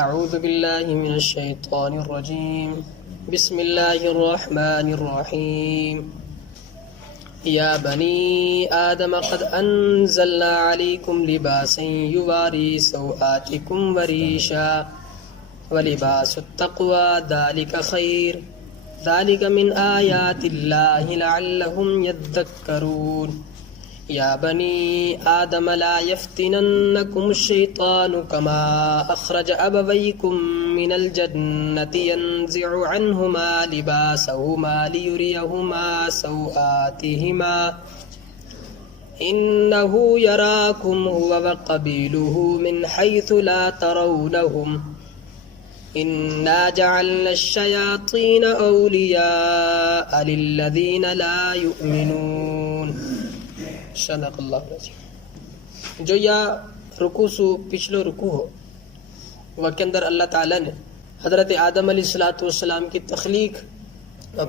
اعوذ باللہ من الشیطان الرجیم بسم اللہ الرحمن الرحیم یا بنی آدم قد انزلنا علیکم لباسا یواری سوآتکم وریشا ولباس التقوی ذالک خیر ذالک من آیات اللہ لعلہم یذکرون یا بنی آدم لا یفتننکم الشیطان کما اخرج ابویکم من الجنة ینزع عنہما لباسہما لیریہما سوآتہما انہو یراکم هو وقبیلہ من حیث لا ترونہم انا جعلنا الشیاطین اولیاء للذین لا یؤمنون. صدق اللہ العظیم. جو یا رکوع سو پچھلو رکوع ہو وہ کے اندر اللہ تعالیٰ نے حضرت آدم علیہ السلام کی تخلیق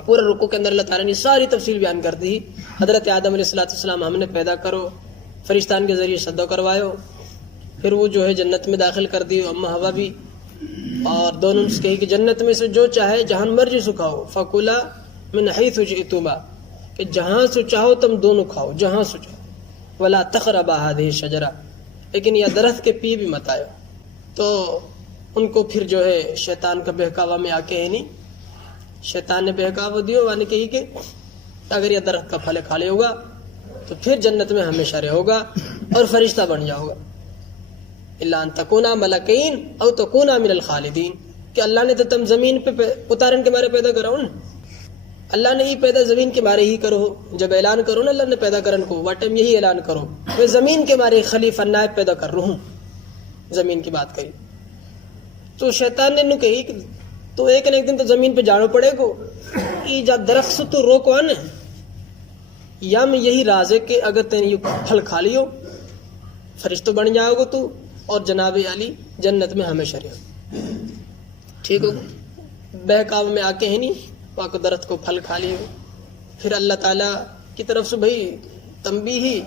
پورے رکوع کے اندر اللہ تعالیٰ نے ساری تفصیل بیان کر دی. حضرت آدم علیہ السلام ہم نے پیدا کرو، فرشتان کے ذریعے صدو کروایو، پھر وہ جو ہے جنت میں داخل کر دی، اما ہوا بھی، اور دونوں سے کہی کہ جنت میں سے جو چاہے جہاں مرضی سے کھاؤ، فکلا من حیث شئتما، کہ جہاں سے چاہو تم دونوں کھاؤ، جہاں سے چاہو، ولا تقربا هذه الشجرہ، لیکن یہ درخت کے پی بھی مت آئے. تو ان کو پھر جو ہے شیطان کا بہکاوا میں آ کے ہے نہیں، شیطان نے بہکاوا دیو یعنی کہی کہ اگر یہ درخت کا پھل کھا لے ہوگا تو پھر جنت میں ہمیشہ رہے ہوگا اور فرشتہ بن جاؤ گا. الا ان تکونا ملکین او تکونا من الخالدین، کہ اللہ نے تو تم زمین پہ اتارن کے مارے پیدا کراؤ نا، اللہ نے ہی پیدا زمین کے مارے ہی کرو. جب اعلان کرو نا اللہ نے پیدا کرن کو واٹم یہی اعلان کرو میں زمین کے مارے خلیفہ نائب پیدا کر رہا ہوں، زمین کی بات کری. تو شیطان نے نو کہی کہ تو ایک نہ ایک دن تو زمین پہ جانا پڑے گو، ای جا درخت سے تو روکو آنے یا میں یہی راز ہے کہ اگر تین یہ پھل کھا لیو فرشتہ بن جاؤ گو تو، اور جناب علی جنت میں ہمیشہ رہو. ٹھیک ہو، بہکاو میں آ کے ہے نہیں واقع درخت کو پھل کھا لیو. پھر اللہ تعالیٰ کی طرف سے بھائی تنبیہی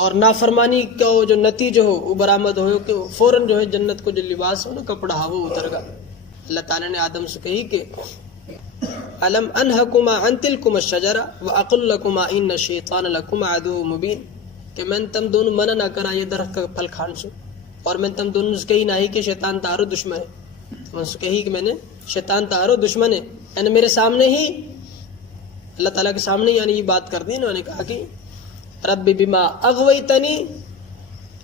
اور نافرمانی کا جو نتیجہ ہو وہ برآمد ہو کہ فوراً جو ہے جنت کو جو لباس ہو نا کپڑا وہ اتر گا. اللہ تعالیٰ نے آدم سے کہی کہ الم انہکما عن تلکما الشجرہ واقل لکما ان الشیطان لکما عدو مبین، کہ میں نے تم دونوں منع نہ کرا یہ درخت کا پھل کھان سے، اور میں نے تم دونوں سے کہی نہ ہی کہ شیطان تارو دشمن ہے. میں سے کہی کہ میں نے شیطان تارو دشمن ہے، یعنی میرے سامنے ہی اللہ تعالیٰ کے سامنے یعنی یہ بات کر دی. انہوں نے کہا کہ رب بما اغویتنی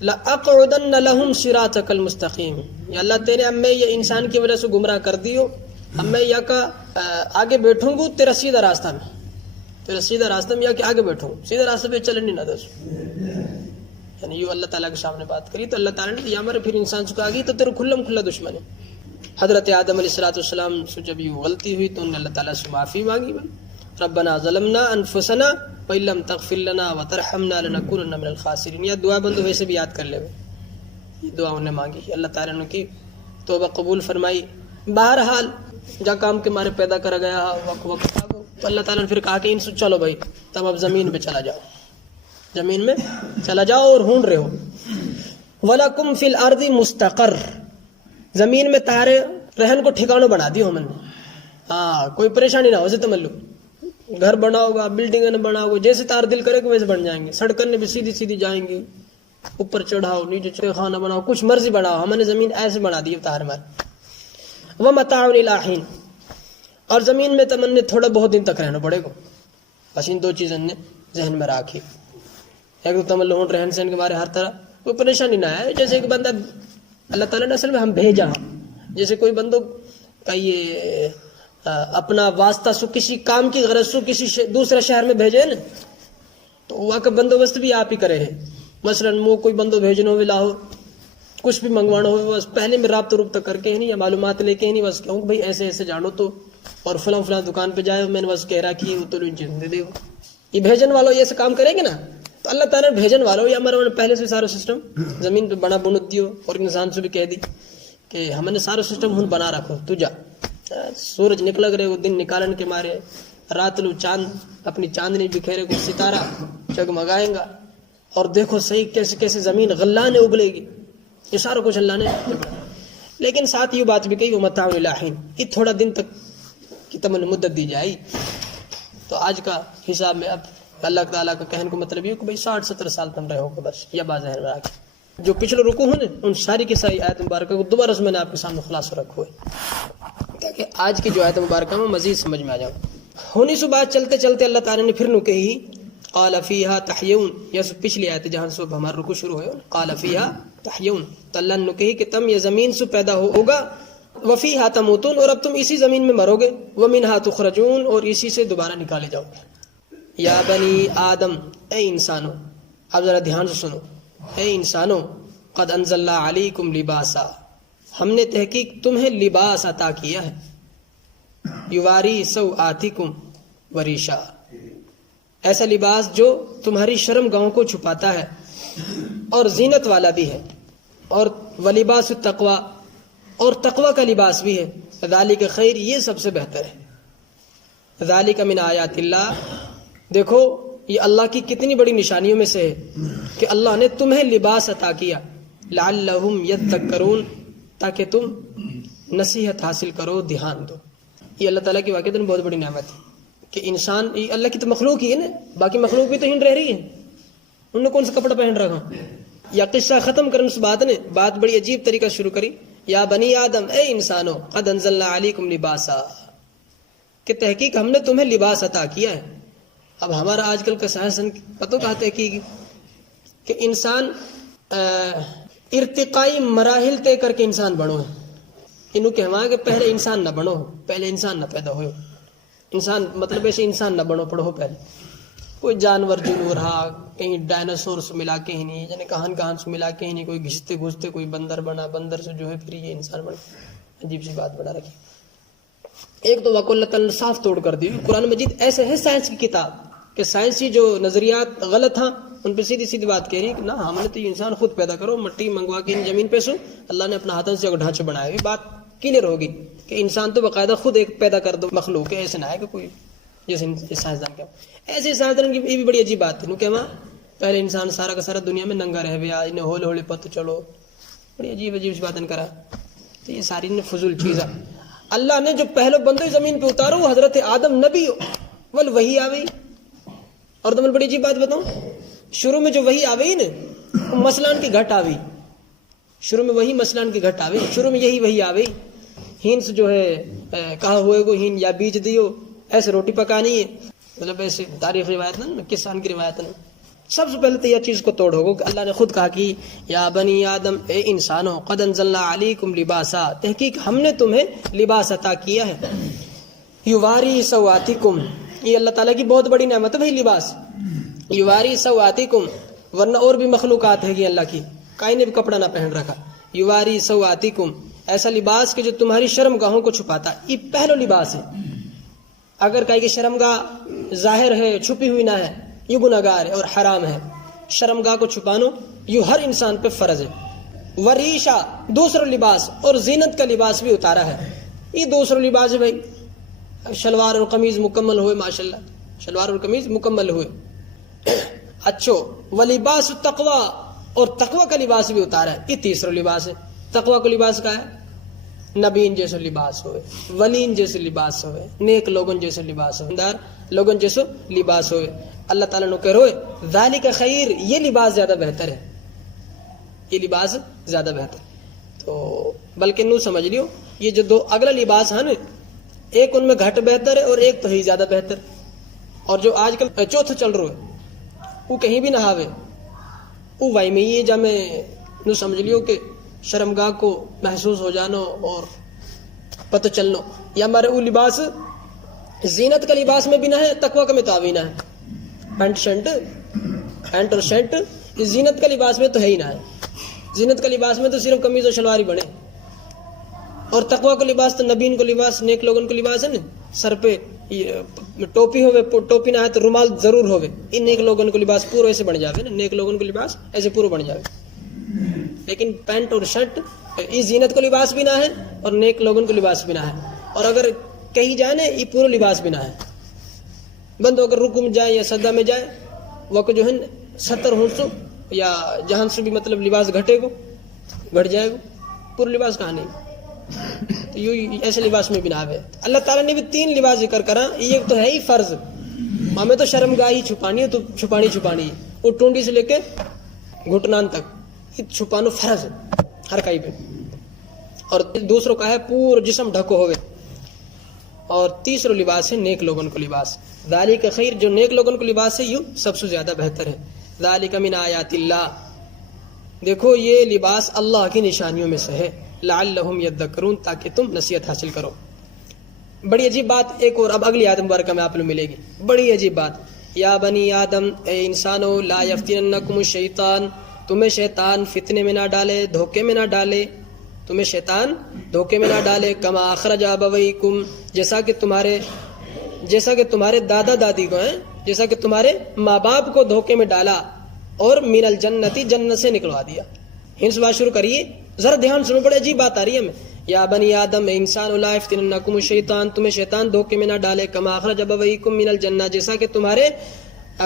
لأقعدن لهم صراطک المستقیم، یا اللہ تیرے اب میں یہ انسان کی وجہ سے گمراہ کر دیو، اب میں یا کا آگے بیٹھوں گو تیرا سیدھا راستہ میں، تیرا سیدھا راستہ میں یا کہ آگے بیٹھوں سیدھا راستہ پہ چلنے نہ دو. یعنی یہ اللہ تعالیٰ کے سامنے بات کری تو اللہ تعالیٰ نے یا میرے پھر انسان سے کہا گی تو تیرے کھلم کھلا دشمن ہے. حضرت آدم علیہ السلام سے جب یہ غلطی ہوئی تو انہوں نے اللہ تعالیٰ سے معافی مانگی، ربنا ظلمنا انفسنا وان لم تغفر لنا وترحمنا لنکونن من الخاسرین. یہ دعا بندو ویسے بھی یاد کر لے، یہ دعا انہوں نے مانگی، اللہ تعالیٰ نے کی توبہ قبول فرمائی. بہرحال جا کام کے مارے پیدا کرا گیا وقت تو اللہ تعالیٰ نے پھر کہا کہ ان سے چلو بھائی تب اب زمین پہ چلا جاؤ، زمین میں چلا جاؤ اور ڈھونڈ رہے ہو. وَلَكُمْ فِي الْأَرْضِ مُسْتَقَرٌ، زمین میں تارے رہن کو ٹھکانوں بنا دی ہو من نے. ہاں کوئی پریشانی نہ ہو، اسے تملو گھر بناؤ گا، بلڈنگ بناؤ گا، جیسے تار دل کرے گا ویسے بن جائیں گے، سڑکیں بھی سیدھی سیدھی جائیں گی، اوپر چڑھاؤ نیچے چڑھاؤ، کھانا بناؤ، کچھ مرضی بناؤ، ہم نے زمین ایسے بنا دی تار مار. وَمَتَاعٌ إِلَىٰ حِينٍ، اور زمین میں تمن نے تھوڑا بہت دن تک رہنا پڑے گا. بس ان دو چیزیں نے ذہن میں رکھی، ایک تو تمن لوگ رہن سہن کے بارے ہر طرح کوئی پریشانی نہ ہے. جیسے ایک بندہ اللہ تعالیٰ نے اصل میں ہم بھیجا، جیسے کوئی بندوں کا یہ اپنا واسطہ سو کسی کام کی غرض سو کسی دوسرے شہر میں بھیجے نا تو وہاں کا بندوبست بھی آپ ہی کرے ہیں. مثلاً وہ کوئی بندو بھیجنا ہو لاہور، کچھ بھی منگوانا ہو بس پہلے میں رابطہ کر کے نہیں یا معلومات لے کے نہیں، بس کہوں بھائی ایسے ایسے جانو تو، اور فلاں فلاں دکان پہ جائے میں نے بس کہہ رہا کہ وہ تو دے دے. یہ بھیجن والوں یہ سے کام کریں گے نا تو اللہ تعالیٰ نے بھیجن والوں یا ہمارا پہلے سے سارا سسٹم زمین پہ بنا بنت دیو، اور انسان سے بھی کہہ دی کہ ہم نے سارا سسٹم ہن بنا رکھو، تو جا سورج نکل گئے وہ دن نکالن کے مارے، رات لو چاند اپنی چاندنی بکھیرے کو ستارہ جگمگائیں گا، اور دیکھو صحیح کیسے کیسے زمین غلہ نے اگلے گی، یہ سارا کچھ اللہ نے. لیکن ساتھ یہ بات بھی کہی ومتاع الی حین، کہ تھوڑا دن تک کی تمن مدت دی جائے. تو آج کا حساب میں اب اللہ تعالیٰ کا کہنے کو مطلب یہ کہ بھائی 60-70 سال تم رہو گے بس، یا بظاہر میں آ کے جو پچھلے رکوع ہیں ان ساری کی ساری آیت مبارکہ کو دوبارہ سے میں نے آپ کے سامنے خلاصہ رکھا ہے تاکہ آج کی جو آیت مبارکہ میں مزید سمجھ میں آ جاؤ. ہونی سو بات چلتے چلتے اللہ تعالیٰ نے پھر نو کہی قال فیہا تحیون، یا پچھلی آیت جہاں سے ہمارا رکوع شروع ہوئے قال فیہا تحیون، تو اللہ نے کہی کہ تم یہ زمین سے پیدا ہوگا، وفیہا تموتون، اور اب تم اسی زمین میں مرو گے، ومنہا تخرجون، اور اسی سے دوبارہ نکالے جاؤ گے. یا بنی آدم، اے انسانوں، اب ذرا دھیان سے سنو، اے انسانوں، قد انزلنا علیکم لباسا، ہم نے تحقیق تمہیں لباس عطا کیا ہے، یواری سوآتکم وریشا، ایسا لباس جو تمہاری شرم گاہوں کو چھپاتا ہے اور زینت والا بھی ہے، اور ولباس التقوی، اور تقوی کا لباس بھی ہے، ذالک خیر، یہ سب سے بہتر ہے. ذالک من آیات اللہ، دیکھو یہ اللہ کی کتنی بڑی نشانیوں میں سے ہے کہ اللہ نے تمہیں لباس عطا کیا، لعلہم یذکرون، تاکہ تم نصیحت حاصل کرو، دھیان دو. یہ اللہ تعالیٰ کی واقعتاً بہت بڑی نعمت ہے کہ انسان، یہ اللہ کی تو مخلوق ہی ہے نا، باقی مخلوق بھی تو ہند رہ رہی ہے، انہوں نے کون سا کپڑا پہن رکھا. یا قصہ ختم کرنے اس بات نے بات بڑی عجیب طریقہ شروع کری، یا بنی آدم، اے انسانوں، قد انزلنا علیکم لباسا، کہ تحقیق ہم نے تمہیں لباس عطا کیا ہے. اب ہمارا آج کل کا سائنس پتہ کہتے ہیں کہ انسان ارتقائی مراحل طے کر کے انسان بنو ہے. انہوں کہوا کہ پہلے انسان نہ بنو، پہلے انسان نہ پیدا ہوئے، انسان مطلب ایسے انسان نہ بنو پڑھو، پہلے کوئی جانور جنور رہا، کہیں ڈائناسور سے ملا کے ہی نہیں، یعنی کہاں سے ملا کے ہی نہیں، کوئی گھستے گھستے کوئی بندر بنا، بندر سے جو ہے پھر یہ انسان بنا. عجیب سی بات بنا رکھی. ایک تو واقع اللہ تعالیٰ نے صاف توڑ کر دی. قرآن مجید ایسے ہے سائنس کی کتاب کہ سائنسی جو نظریات غلط ہیں ان پہ سیدھی سیدھی بات کہہ رہی ہے کہ نہ، ہم نے تو یہ انسان خود پیدا کرو، مٹی منگوا کے زمین پہ سو، اللہ نے اپنا ہاتھوں سے ایک ڈھانچہ بنایا. یہ بات کلیئر ہوگی کہ انسان تو باقاعدہ خود ایک پیدا کر دو مخلوق ہے، ایسے نہ ہے کہ کوئی جیسے سائنسدان کا. ایسے سائنسدان کی یہ بھی بڑی عجیب بات ہے کہ پہلے انسان سارا کا سارا دنیا میں ننگا رہ گیا، انہیں ہولے ہولے پتہ چلو، بڑی عجیب عجیب سی باتیں کرا. تو یہ ساری نے فضول چیزیں. اللہ نے جو پہلے بندے زمین پہ اتارو وہ حضرت آدم نبی ہو، ول وہی آ گئی. اور تمہیں بڑی عجیب بات بتاؤں، شروع میں جو وہی آ گئی نا، مسلان کی گھٹ آ گئی، شروع میں وہی مسلان کی گھٹ آ گئی، شروع میں یہی وہی آ گئی. ہین سے جو ہے کہا ہوئے کو ہین یا بیج دیو، ایسے روٹی پکانی ہے، مطلب ایسے تاریخ روایت نا، کسان کی روایت نا. سب سے پہلے تو یہ چیز کو توڑو گو کہ اللہ نے خود کہا کہ یا بنی آدم، اے انسانوں، قد انزلنا علیکم لباسا، تحقیق ہم نے تمہیں لباس عطا کیا ہے، یواری سواتکم، یہ اللہ تعالیٰ کی بہت بڑی نعمت ہے بھائی لباس. یواری سواتکم، ورنہ اور بھی مخلوقات ہے کہ اللہ کی کائن نے بھی کپڑا نہ پہن رکھا. یواری سواتکم، ایسا لباس کہ جو تمہاری شرم گاہوں کو چھپاتا ہے. یہ پہلو لباس ہے. اگر کہیں کہ شرم گاہ ظاہر ہے، چھپی ہوئی نہ ہے، یہ گناہگار ہے اور حرام ہے. شرم گاہ کو چھپانو یہ ہر انسان پہ فرض ہے. وریشا، دوسرا لباس، اور زینت کا لباس بھی اتارا ہے. یہ دوسرا لباس ہے بھائی، شلوار اور قمیض مکمل ہوئے، ماشاءاللہ شلوار اور قمیض مکمل ہوئے. اچھو ولباس التقوی، اور تقوی کا لباس بھی اتارا ہے. یہ تیسرا لباس ہے. تقوی کا لباس کا ہے نبین جیسے لباس ہوئے، ولین جیسے لباس ہوئے، نیک لوگن جیسے لباس ہوئے، دار لوگن جیسے لباس ہوئے. اللہ تعالیٰ نے کہہ رہے ذالک خیر، یہ لباس زیادہ بہتر ہے، یہ لباس زیادہ بہتر. تو بلکہ نو سمجھ لیو یہ جو دو اگلا لباس ہے نا، ایک ان میں گھٹ بہتر ہے اور ایک تو ہی زیادہ بہتر. اور جو آج کل چوتھا چل رہا ہے وہ کہیں بھی نہ ہاوے، وہ وائی میں یہ جا میں نو سمجھ لیو کہ شرمگاہ کو محسوس ہو جانو اور پتہ چلنو. یا ہمارے وہ لباس زینت کا لباس میں بھی نہ ہے، تقوی کا میں تو بھی نہ ہے. پینٹ اور شرٹ یہ زینت کا لباس میں تو ہے ہی نہ ہے. زینت کا لباس میں تو صرف قمیض اور شلوار ہی بنے. اور تقوی کا لباس تو نبین کو لباس، نیک لوگن کو لباس ہے نا. سر پہ ٹوپی ہوئے، ٹوپی نہ ہے تو رومال ضرور ہوئے. ان نیک لوگن کو لباس پورا ایسے بن جاوے نا، نیک لوگن کو لباس ایسے پورا بن جاوے. لیکن پینٹ اور شرٹ یہ زینت کو لباس بھی نہ ہے اور نیک لوگن کو لباس بھی نہ ہے. اور اگر کہیں جائے نا یہ پورا لباس بھی نہ ہے. بندو اگر رکو میں جائے یا سجدہ میں جائے وہ جو ہے 70 ہونسو یا جہاں سے بھی مطلب لباس گھٹے گو گھٹ جائے گو، پورا لباس کہاں نہیں. یہ ایسے لباس میں بنا ہے. اللہ تعالیٰ نے بھی 3 لباس ذکر کرا. یہ تو ہے ہی فرض, ہمیں تو شرمگاہی چھپانی ہے تو چھپانی ہے. وہ ٹونڈی سے لے کے گھٹنان تک یہ چھپانو فرض ہے ہر کہیں پہ. اور دوسروں کا ہے پورا جسم ڈھکو ہوئے. اور تیسرا لباس ہے نیک لوگوں کو لباس. ذالک خیر, جو نیک لوگوں کو لباس ہے یہ سب سے زیادہ بہتر ہے. ذالک من آیات اللہ, دیکھو یہ لباس اللہ کی نشانیوں میں سے ہے. لعلہم یذکرون, تاکہ تم نصیحت حاصل کرو. بڑی عجیب بات ایک اور اب اگلی آیت مبارکہ میں آپ کو ملے گی. بڑی عجیب بات, یا بنی آدم, اے انسانو, لا یفتننکم الشیطان, تمہیں شیطان فتنے میں نہ ڈالے, دھوکے میں نہ ڈالے. تمہیں شیطان دھوکے میں نہ ڈالے. کما اخرج ابویکم, جیسا کہ تمہارے دادا دادی کو ہیں, جیسا کہ تمہارے ماں باپ کو دھوکے میں ڈالا اور من الجنتی, جنت سے نکلوا دیا. ہنس بات شروع کریے, ذرا دھیان سنو, بڑی عجیب بات آ رہی ہے ہمیں. یا بنی آدم, اے انسان, لا یفتننکم الشیطان, تمہیں شیطان دھوکے میں نہ ڈالے. کما اخرج ابویکم من الجنہ, جیسا کہ تمہارے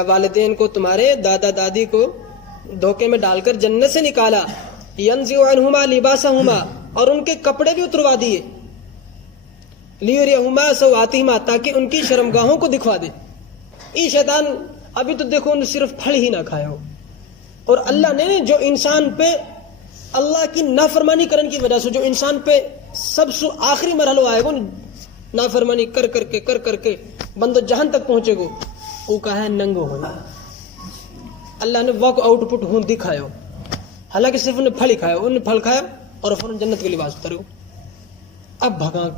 والدین کو, تمہارے دادا دادی کو دھوکے میں ڈال کر جنت سے نکالا. ینزع عنہما لباسہما, اور ان کے کپڑے بھی اتروا دیے. لیریہما سوآتہما, تاکہ ان کی شرمگاہوں کو دکھوا دے. یہ شیطان ابھی تو دیکھو صرف پھل ہی نہ کھائے ہو, اور اللہ نے جو انسان پہ اللہ کی نافرمانی کرنے کی وجہ سے جو انسان پہ سب سے آخری مرحلہ آئے گا, نافرمانی کر کر کے بندہ جہان تک پہنچے گا, وہ کہا ہے ننگو ہونا. اللہ نے واک آؤٹ پٹ ہوں دکھائے ہو, حالانکہ صرف انہیں پھل ہی کھایا, انہیں پھل کھایا اور فوراً جنت کے لباس اترے. اب بھگا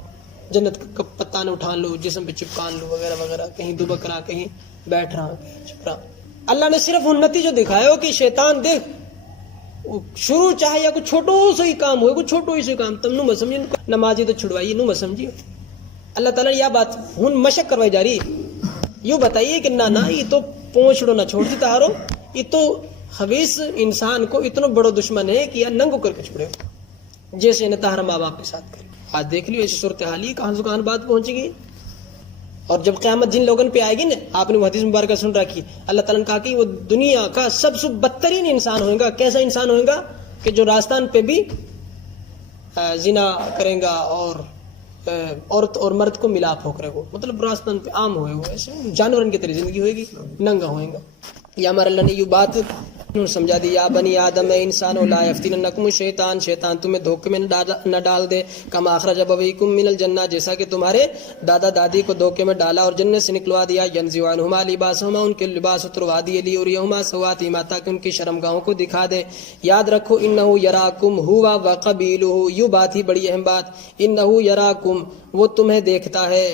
جنت کا پتہ نہ اٹھان لو, جسم پہ چپکان لو وغیرہ وغیرہ, کہیں دبک رہا, کہیں بیٹھ رہا, کہیں چھپ رہا. اللہ نے صرف ان نتیجہ دکھایا ہو کہ شیطان دیکھ شروع چاہے یا کچھ چھوٹو سے ہی کام ہوئے, کچھ چھوٹو ہی سے کام, تم نو مت سمجھے, نمازی تو چھڑوائیے, نو مت سمجھیے. اللہ تعالیٰ نے یہ بات ہن مشق کروائی جا رہی, یوں بتائیے کہ نہ یہ تو پہنچڑو نہ چھوڑ دیتا ہارو, یہ تو خبیث انسان کو اتنا بڑا دشمن ہے کہ ننگو کر کے چھوڑے, جیسے انہیں تہارا ماں باپ کے ساتھ کرے. آج دیکھ لیو ایسی صورتحال ہی کہاں سے کہاں بات پہنچے گی. اور جب قیامت جن لوگوں پہ آئے گی نا, آپ نے وہ حدیث مبارکہ سن رکھی, اللہ تعالیٰ نے کہا کہ وہ دنیا کا سب سے بدترین انسان ہوئے گا. کیسا انسان ہوئے گا کہ جو راستان پہ بھی زنا کریں گا اور عورت اور مرد کو ملاپ ہو کرے گا, مطلب راستان پہ عام ہوئے گا, ایسے جانورن کی طرح زندگی ہوئے گی, ننگا ہوئے گا. یا ہمارے اللہ نے یہ بات سمجھا دی, یا بنی آدم, اے انسانو, لا یفتننکم الشیطان, شیطان تمہیں دھوکے میں نہ ڈال دے. کما اخرج ابویکم من الجنہ, جیسا کہ تمہارے دادا دادی کو دھوکے میں ڈالا اور جنت سے نکلوا دیا. ینزع عنہما لباسہما, ان کے لباس اتروا دیے. لیریہما سوآتہما, تاکہ ان کی شرمگاہوں کو دکھا دے. یاد رکھو, انہ یراکم ہوا وقبیلہ, یہ بات ہی بڑی اہم بات, انہ یراکم, وہ تمہیں دیکھتا ہے,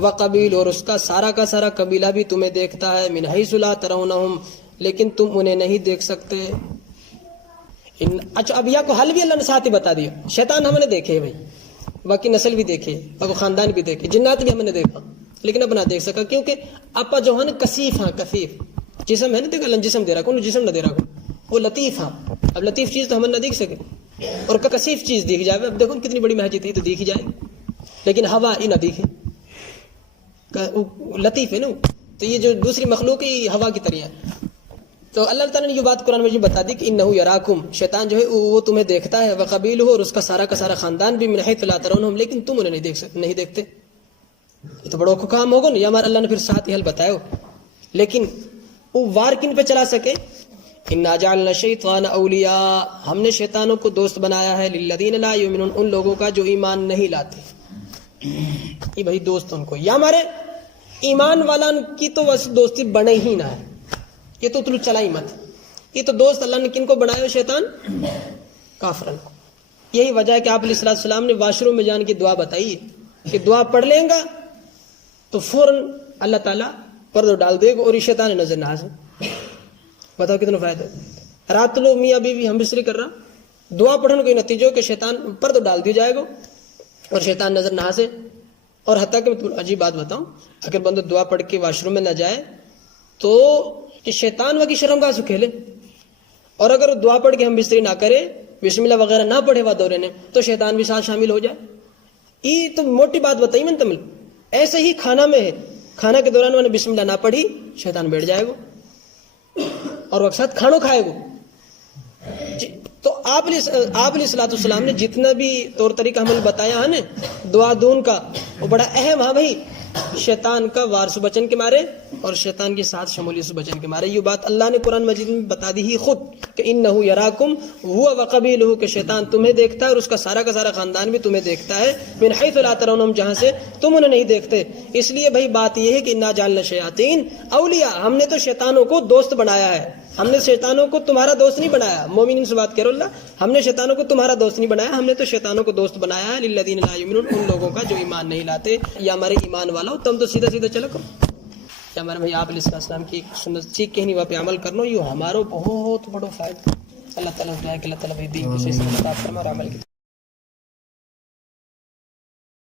وقبیل, اور اس کا سارا قبیلہ بھی تمہیں دیکھتا ہے. من حیث لا ترونہم, لیکن تم انہیں نہیں دیکھ سکتے. اچھا, اب یا کو حل بھی اللہ نے ساتھ ہی بتا دیا. شیطان ہم نے دیکھے بھائی, باقی نسل بھی دیکھے, باقی خاندان بھی دیکھے, جنات بھی ہم نے دیکھا, لیکن اب نہ دیکھ سکا, کیونکہ اپا جو ہے نا کثیف, ہاں کثیف جسم ہے نا, دیکھا اللہ جسم دے رہا کو, جسم نہ دے رہا کو, وہ لطیف. ہاں, اب لطیف چیز تو ہم نہ دیکھ سکے, اور کثیف چیز دیکھ جائے. اب دیکھو کتنی بڑی مسجد تھی تو دیکھی جائے, لیکن ہوا ہی نہ دیکھے, لطیف ہے نا. تو یہ جو دوسری مخلوق ہے یہ ہوا کی طرح ہے. تو اللہ تعالیٰ نے یہ بات قرآن مجید بتا دی کہ انہ یراکم, شیطان جو ہے وہ تمہیں دیکھتا ہے, وقبیلہ, اور اس کا سارا خاندان بھی, من حیث لا ترونہم, لیکن تم انہیں نہیں دیکھتے. یہ تو بڑا کام ہوگا نا. یا ہمارا اللہ نے پھر ساتھ ہی حل بتایا, لیکن وہ وار کن پہ چلا سکے. انا جعلنا الشیطان اولیاء, ہم نے شیطانوں کو دوست بنایا ہے, للذین لا یؤمنون, ان لوگوں کا جو ایمان نہیں لاتے. یہ بھائی دوست ان کو, یا ہمارے ایمان والا کی تو بس دوستی بنے ہی نہ ہے, یہ تو تلو چلا ہی مت. یہ تو دوست اللہ نے کن کو بنایا, شیطان, کافرن کو. یہی وجہ ہے کہ آپ علیہ السلام نے واش روم میں جان کی دعا بتائی ہے کہ دعا پڑھ لیں گا تو فوراً اللہ تعالیٰ پردہ ڈال دے گا اور یہ شیطان نظر نہ آئے. بتاؤ کتنا فائدہ ہے. رات لو میاں بیوی ہم بستری کر رہا, دعا پڑھنے کا نتیجہ کہ شیطان پردہ ڈال دیا جائے گا اور شیطان نظر نہ آئے. اور حتیٰ کہ میں تمہیں عجیب بات بتاؤں, اگر بندہ دعا پڑھ کے واش روم میں نہ جائے تو کہ شیطان وہاں کی شرمگاہ سے کھیلے, اور اگر دعا پڑھ کے ہم بستری نہ کرے, بسم اللہ وغیرہ نہ پڑھے وا دورے نے, تو شیطان بھی ساتھ شامل ہو جائے. یہ تو موٹی بات بتائی میں نے تمہیں. ایسے ہی کھانا میں ہے, کھانا کے دوران میں نے بسم اللہ نہ پڑھی, شیطان بیٹھ جائے گا اور وقت ساتھ کھانوں کھائے گا. تو آپ علیہ الصلوۃ والسلام نے جتنا بھی طور طریقہ عمل بتایا ہے نا دعا دون کا، وہ بڑا اہم. ہاں بھائی، شیطان کا وارث بچن کے مارے اور شیطان کے ساتھ شمولیت بچن کے مارے. یہ بات اللہ نے قرآن مجید میں بتا دی ہی خود کہ انہ یراکم ہوا وقبیلہ، کہ شیطان تمہیں دیکھتا ہے اور اس کا سارا خاندان بھی تمہیں دیکھتا ہے. من حیث لا ترونہم، جہاں سے تم انہیں نہیں دیکھتے. اس لیے بھائی بات یہ ہے کہ انا جعلنا الشیاطین اولیاء، ہم نے تو شیطانوں کو دوست بنایا ہے. ہم نے شیطانوں کو تمہارا دوست نہیں بنایا. مومنین سے بات کرو اللہ، ہم نے شیطانوں کو تمہارا دوست نہیں بنایا، ہم نے تو شیطانوں کو دوست بنایا ہے. للذین لا یؤمنون، ان لوگوں کا جو ایمان نہیں لاتے. یا ہمارے ایمان والا تم تو سیدھا چلو کرو. یا ہمارے بھائی آپ علیہ السلام کی سنت سیکھ کے نہیں پہ عمل کرنا، یہ ہمارا بہت بڑا فائدہ. اللہ تعالیٰ دعا کہ اللہ تعالیٰ دین کو صحیح سمجھ عطا فرمائے اور عمل کی